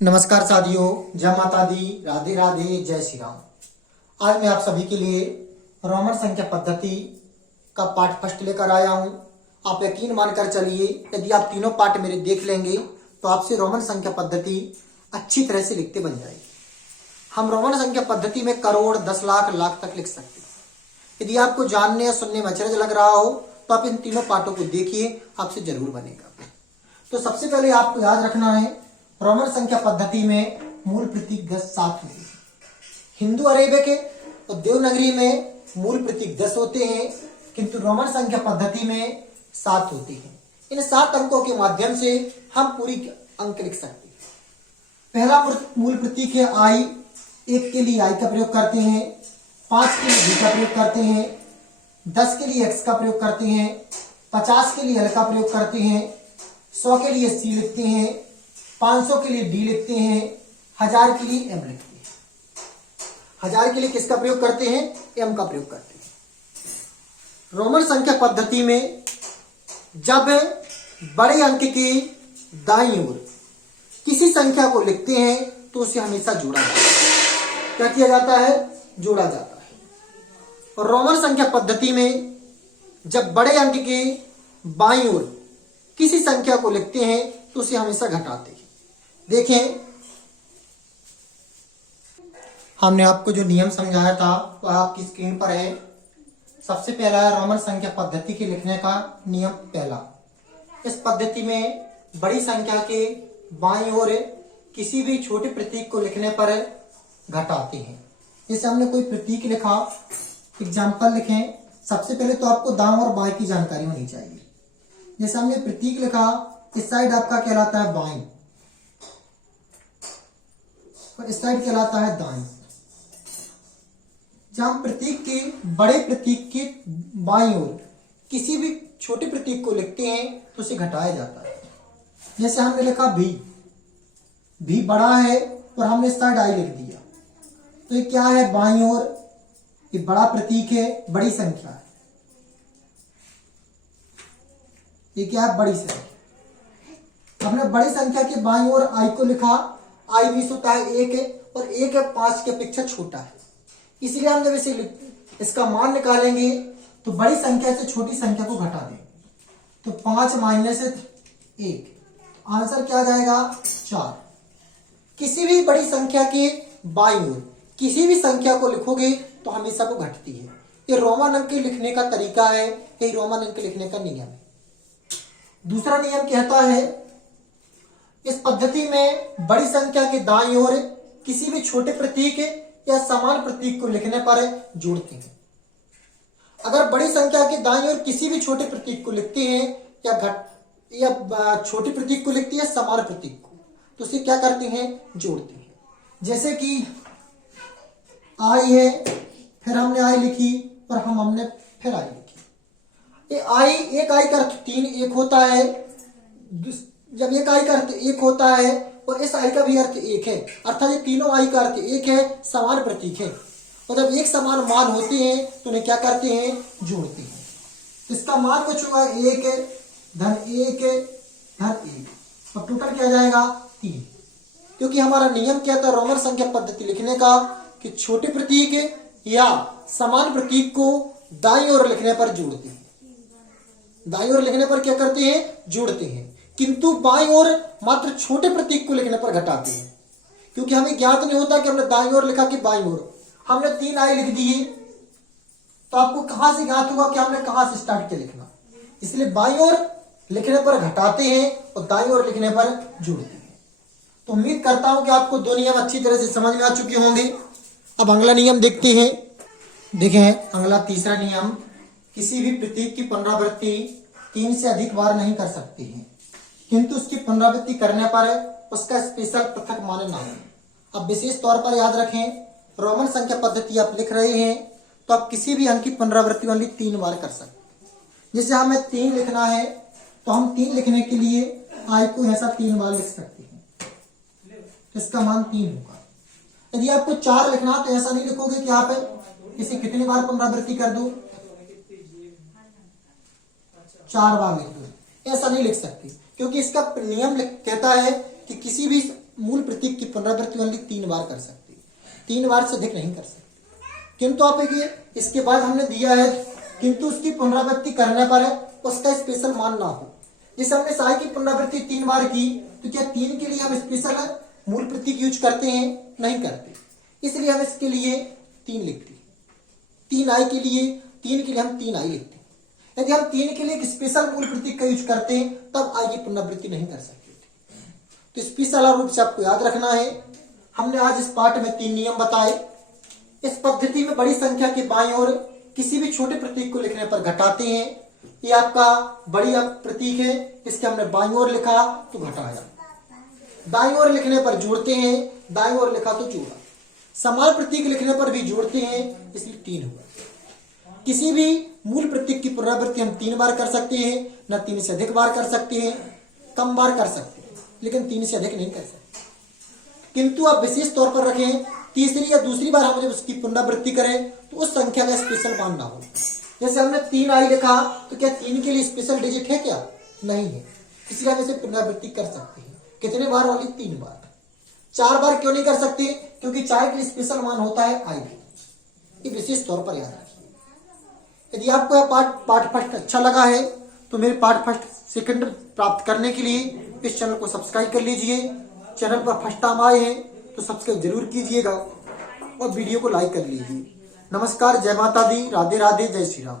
नमस्कार साथियों, जय माता दी, राधे राधे, जय श्री राम। आज मैं आप सभी के लिए रोमन संख्या पद्धति का पाठ फर्स्ट लेकर आया हूं। आप यकीन मानकर चलिए, यदि आप तीनों पाठ मेरे देख लेंगे तो आपसे रोमन संख्या पद्धति अच्छी तरह से लिखते बन जाएगी। हम रोमन संख्या पद्धति में करोड़, 10 लाख, लाख तक लिख सकते हैं। यदि आपको जानने या सुनने में अचरज लग रहा हो तो आप इन तीनों पाठों को देखिए, आपसे जरूर बनेगा। तो सबसे पहले आपको याद रखना है, रोमन संख्या पद्धति में मूल प्रतीक 10 7 होते हैं। हिंदू अरेबिक और देवनागरी में मूल प्रतीक 10 होते हैं, किंतु रोमन संख्या पद्धति में 7 होते हैं। इन 7 अंकों के माध्यम से हम पूरी अंक लिख सकते हैं। पहला मूल प्रतीक है आई। 1 के लिए आई का प्रयोग करते हैं, 5 के लिए बी का प्रयोग करते हैं, 10 के लिए एक्स का प्रयोग करते हैं, 50 के लिए एल का प्रयोग करते हैं, 100 के लिए सी लिखते हैं, 500 के लिए डी लिखते हैं, 1000 के लिए एम लिखते हैं। 1000 के लिए किसका प्रयोग करते हैं? एम का प्रयोग करते हैं। रोमन संख्या पद्धति में जब बड़े अंक के दाईं ओर किसी संख्या को लिखते हैं तो उसे हमेशा जोड़ा जाता है। क्या किया जाता है? जोड़ा जाता है। और रोमन संख्या पद्धति में जब बड़े अंक के बाईं ओर किसी संख्या को लिखते हैं तो उसे हमेशा घटाते हैं। देखें, हमने आपको जो नियम समझाया था वह आपकी स्क्रीन पर है। सबसे पहला है रोमन संख्या पद्धति के लिखने का नियम पहला। इस पद्धति में बड़ी संख्या के बाईं ओर किसी भी छोटे प्रतीक को लिखने पर घटाते हैं। जैसे हमने कोई प्रतीक लिखा, एग्जाम्पल लिखें, सबसे पहले तो आपको दाएं और बाएं की जानकारी होनी चाहिए। जैसे हमने प्रतीक लिखा, इस साइड आपका कहलाता है बाईं और इस साइड कहलाता है दाईं। जब हम प्रतीक के बड़े प्रतीक के बाईं ओर किसी भी छोटे प्रतीक को लिखते हैं तो उसे घटाया जाता है। जैसे हमने लिखा भी बड़ा है और हमने इस साइड आई लिख दिया, तो ये क्या है? बाईं ओर ये बड़ा प्रतीक है, बड़ी संख्या है। ये क्या है? बड़ी संख्या। हमने बड़ी संख्या के बाईं ओर आई को लिखा, आई 20 होता है 1 है और 1 है 5 की अपेक्षा छोटा है, इसलिए हम जब इसे इसका मान निकालेंगे तो बड़ी संख्या से छोटी संख्या को घटा देंगे। तो 5 माइनस 1, आंसर क्या आ जाएगा? 4। किसी भी बड़ी संख्या के बाईं ओर किसी भी संख्या को लिखोगे तो हमेशा को घटती है। ये रोमन अंक लिखने का तरीका है, यही रोमन अंक लिखने का नियम है। दूसरा नियम कहता है, इस पद्धति में बड़ी संख्या के दाईं ओर किसी भी छोटे प्रतीक या समान प्रतीक को लिखने पर जोड़ते हैं। अगर बड़ी संख्या के दाईं ओर किसी भी छोटे प्रतीक को लिखते हैं या छोटे प्रतीक को लिखते हैं या समान प्रतीक को, तो उसे क्या करते हैं? जोड़ते हैं। जैसे कि आई है, फिर हमने आई लिखी और हमने फिर आई लिखी। एक आई का अर्थ 3 1 होता है। जब एक आई का अर्थ 1 होता है और इस आई का भी अर्थ 1 है, अर्थात ये तीनों आई का अर्थ 1 है, समान प्रतीक है। और जब एक समान मान होते हैं तो उन्हें क्या करते हैं? जोड़ते हैं। इसका मान कुछ होगा 1 धन 1 धन 1, और टोटल क्या जाएगा? 3। क्योंकि हमारा नियम क्या था रोमन संख्या पद्धति लिखने का कि छोटे प्रतीक या समान प्रतीक को दाईं ओर लिखने पर जोड़ते हैं। दाईं ओर लिखने पर क्या करते हैं? जोड़ते हैं। किंतु बाईं ओर मात्र छोटे प्रतीक को लिखने पर घटाते हैं, क्योंकि हमें ज्ञात नहीं होता कि हमने दाईं ओर लिखा कि बाईं ओर। हमने 3 आई लिख दिए तो आपको कहां से ज्ञात होगा कि हमने कहां से स्टार्ट किया लिखना? इसलिए बाईं ओर लिखने पर घटाते हैं और दाईं ओर लिखने पर जोड़ते हैं। तो उम्मीद करता हूं कि आपको 2 नियम अच्छी तरह से समझ में आ चुके होंगे। अब अगला नियम देखते हैं। देखें, अगला तीसरा नियम, किसी भी प्रतीक की पुनरावृत्ति 3 से अधिक बार नहीं कर सकते हैं, किंतु उसकी पुनरावृत्ति करने पर उसका स्पेशल पृथक मान ना हो। अब विशेष तौर पर याद रखें, रोमन संख्या पद्धति आप लिख रहे हैं तो आप किसी भी अंक की पुनरावृत्ति ओनली 3 बार कर सकते हैं। जैसे हमें 3 लिखना है तो हम 3 लिखने के लिए आई को ऐसा 3 बार लिख सकते हैं, तो इसका मान 3 होगा। यदि आपको 4 लिखना तो ऐसा नहीं लिखोगे कि आप इसे कितनी बार पुनरावृत्ति कर दो, 4 बार लिख दो, ऐसा नहीं लिख सकते। क्योंकि इसका नियम कहता है कि किसी भी मूल प्रतीक पुनरावृत्ति ओनली 3 बार कर सकते हैं, 3 बार से अधिक नहीं कर सकते। किंतु आप देखिए इसके बाद हमने दिया है किंतु उसकी पुनरावृत्ति करने पर उसका स्पेशल मान ना हो। जैसे हमने साई की पुनरावृत्ति 3 बार की तो क्या 3 के लिए हम स्पेशल मूल प्रतीक यूज करते हैं? नहीं करते, इसलिए हम इसके लिए 3 लिखते हैं। 3 आई के लिए 3 हम 3 आई लिखते हैं। यदि हम 3 के लिए एक स्पेशल मूल प्रतीक का यूज करते हैं तब आई की पुनरावृत्ति नहीं कर सकते। तो स्पेशल रूप से आपको याद रखना है। हमने आज इस पाठ में 3 नियम बताए। इस पद्धति में बड़ी संख्या के बाईं ओर किसी भी छोटे प्रतीक को लिखने पर घटाते हैं। ये आपका बड़ी प्रतीक है, इसके हमने बाईं ओर लिखा तो घटाया। दाईं ओर लिखने पर जोड़ते हैं, दाईं ओर लिखा तो जोड़ा। समान प्रतीक लिखने पर भी जोड़ते हैं, इसलिए 3 हुआ। किसी भी मूल प्रतीक की पुनरावृत्ति हम 3 बार कर सकते हैं, न 3 से अधिक बार कर सकते हैं, कम बार कर सकते हैं, लेकिन 3 से अधिक नहीं कर सकते। किंतु आप विशेष तौर पर रखें, तीसरी या दूसरी बार हम जब उसकी पुनरावृत्ति करें तो उस संख्या का स्पेशल मान ना हो। जैसे हमने 3 आई लिखा तो क्या 3 के लिए स्पेशल डिजिट है? क्या नहीं है, इसलिए हम इसे पुनरावृत्ति कर सकते हैं। कितने बार वाली? 3 बार। 4 बार क्यों नहीं कर सकते? क्योंकि 4 के लिए स्पेशल मान होता है आई। ये विशेष तौर पर याद रखिए। यदि आपको यह पाठ फर्स्ट अच्छा लगा है तो मेरे पाठ फर्स्ट सेकंड प्राप्त करने के लिए इस चैनल को सब्सक्राइब कर लीजिए। चैनल पर फर्स्ट टाइम आए हैं तो सब्सक्राइब जरूर कीजिएगा और वीडियो को लाइक कर लीजिए। नमस्कार, जय माता दी, राधे राधे, जय श्री राम।